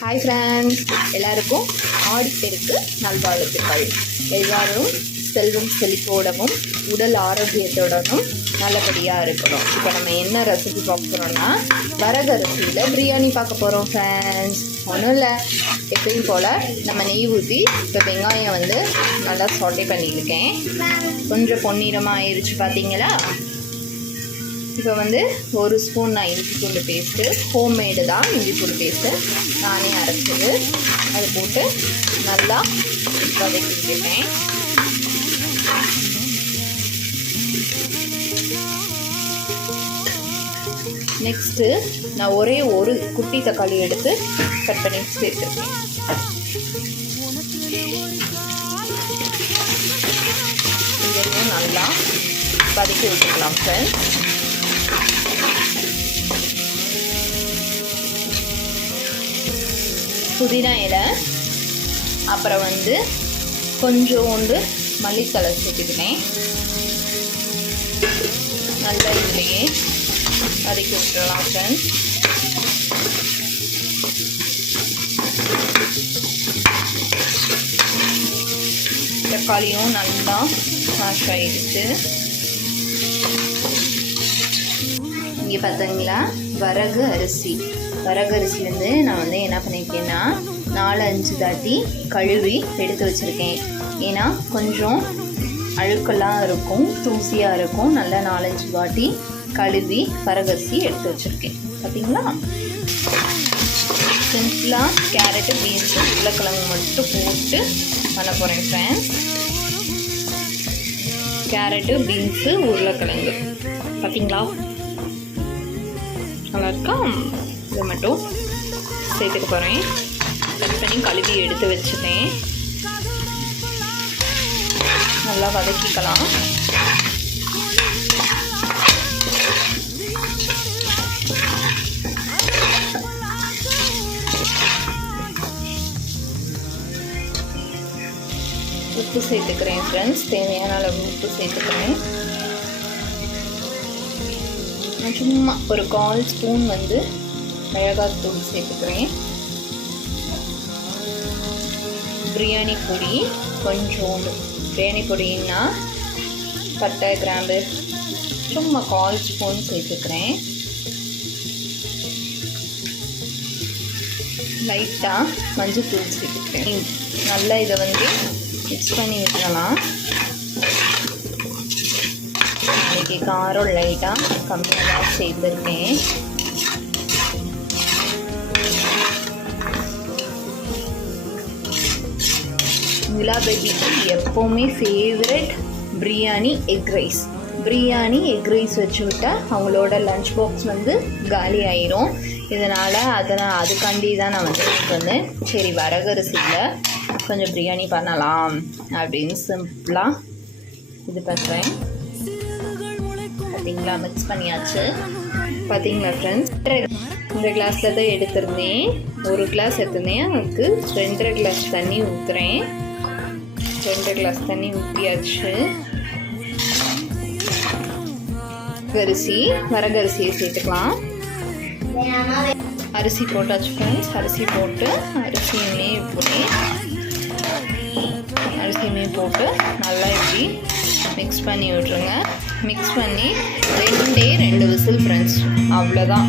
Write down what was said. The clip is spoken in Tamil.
ஹாய் ஃப்ரெண்ட்ஸ் எல்லாருக்கும் ஆடிப்பெருக்கு நல்வாழ்த்துக்கள். எல்லாரும் செல்வம் செழிப்போடவும் உடல் ஆரோக்கியத்தோடவும் நல்லபடியாக இருக்கணும். இப்போ நம்ம என்ன ரெசிபி பார்க்க போகிறோம்னா வரகரிசியில் பிரியாணி பார்க்க போகிறோம் ஃப்ரெண்ட்ஸ் ஒன்றும் இல்லை. எப்பயும் போல் நம்ம நெய் ஊற்றி இப்போ வெங்காயம் வந்து நல்லா சாட்டை பண்ணியிருக்கேன். கொஞ்சம் பொன்னிறமாக ஆயிடுச்சு பார்த்தீங்களா இப்போ வந்து ஒரு ஸ்பூன் நான் இஞ்சி பூண்டு பேஸ்ட்டு ஹோம்மேடு தான் இஞ்சி பூண்டு பேஸ்ட்டு நானே அரைச்சது. அது போட்டு நல்லா வதக்கிட்டுருக்கேன் நெக்ஸ்ட்டு நான் ஒரே ஒரு குட்டி தக்காளி எடுத்து கட் பண்ணி சேர்த்துருக்கேன் நல்லா வதக்கி விட்டுக்கலாம் ஃப்ரெண்ட்ஸ் புதினா இலை அப்புறம் வந்து கொஞ்சோண்டு மல்லித்தலை சேர்த்துக்கிட்டேன். நல்லா இதுலேயே வதக்கி விட்டுறலாம் ஃப்ரெண்ட்ஸ் தக்காளியும் நல்லா வாஷ் ஆகிடுச்சு இங்கே பார்த்தீங்களா வரகு அரிசி. வரகு அரிசி வந்து நான் வந்து என்ன பண்ணியிருக்கேன்னா நாலு அஞ்சு தாட்டி கழுவி எடுத்து வச்சுருக்கேன். ஏன்னா கொஞ்சம் அழுக்கெல்லாம் இருக்கும் தூசியாக இருக்கும். நல்லா நாலஞ்சு வாட்டி கழுவி வரகரிசி எடுத்து வச்சுருக்கேன். பார்த்தீங்களா சிம்பிளாக கேரட்டு பீன்ஸு உருளைக்கிழங்கு மட்டும் போட்டு பண்ண போகிறேன் ஃப்ரெண்ட்ஸ் கேரட்டு பீன்ஸு உருளைக்கிழங்கு. பார்த்தீங்களா நல்லா இருக்கா இதை மட்டும் சேர்த்துக்க போகிறேன் கட் பண்ணி கழுவி எடுத்து வச்சுட்டேன். நல்லா வதக்கிக்கலாம். உப்பு சேர்த்துக்கிறேன் ஃப்ரெண்ட்ஸ் தேவையான அளவு உப்பு சேர்த்துக்கிறேன். நான் சும்மா ஒரு கால் ஸ்பூன் வந்து மிளகாத்தூள் சேர்த்துக்கிறேன். பிரியாணி பொடி கொஞ்சோண்டு. பிரியாணி பொடின்னா பட்டை கிராம்பு சும்மா கால் ஸ்பூன் சேர்த்துக்கிறேன். லைட்டாக மஞ்சள் தூள் சேர்த்துக்கிறேன். நல்லா இதை வந்து மிக்ஸ் பண்ணி விட்டுறலாம் இன்றைக்கி காரம் லைட்டாக கம்மியாக தான் சேர்த்துருக்கேன் நிலா பேபிக்கு எப்போவுமே favourite biryani egg rice. Biryani egg rice வச்சு விட்டால் அவங்களோட லஞ்ச் பாக்ஸ் வந்து காலி ஆயிரும். இதனால் நான் அதுக்காண்டி தான் நான் வந்து வந்தேன். சரி வரகரிசியில் கொஞ்சம் பிரியாணி பண்ணலாம் அப்படின்னு சிம்பிளாக இது பண்ணுறேன் பார்த்தீங்களா மிக்ஸ் பண்ணியாச்சு. பார்த்தீங்களா ஃப்ரெண்ட்ஸ் இந்த கிளாஸில் தான் எடுத்திருந்தேன். ஒரு கிளாஸ் எடுத்திருந்தேன். அதுக்கு ரெண்டரை கிளாஸ் தண்ணி ஊற்றுறேன் ரெண்டு கிளாஸ் தண்ணி ஊற்றியாச்சு அரிசி வரகரிசியை சேர்த்துக்கலாம். அரிசி போட்டாச்சு ஃப்ரெண்ட்ஸ் அரிசி போட்டு அரிசியுமே இப்படி அரிசியுமே போட்டு நல்லா இப்படி மிக்ஸ் பண்ணி விட்ருங்க மிக்ஸ் பண்ணி ரெண்டே ரெண்டு விசில் ஃப்ரெண்ட்ஸ் அவ்வளோதான்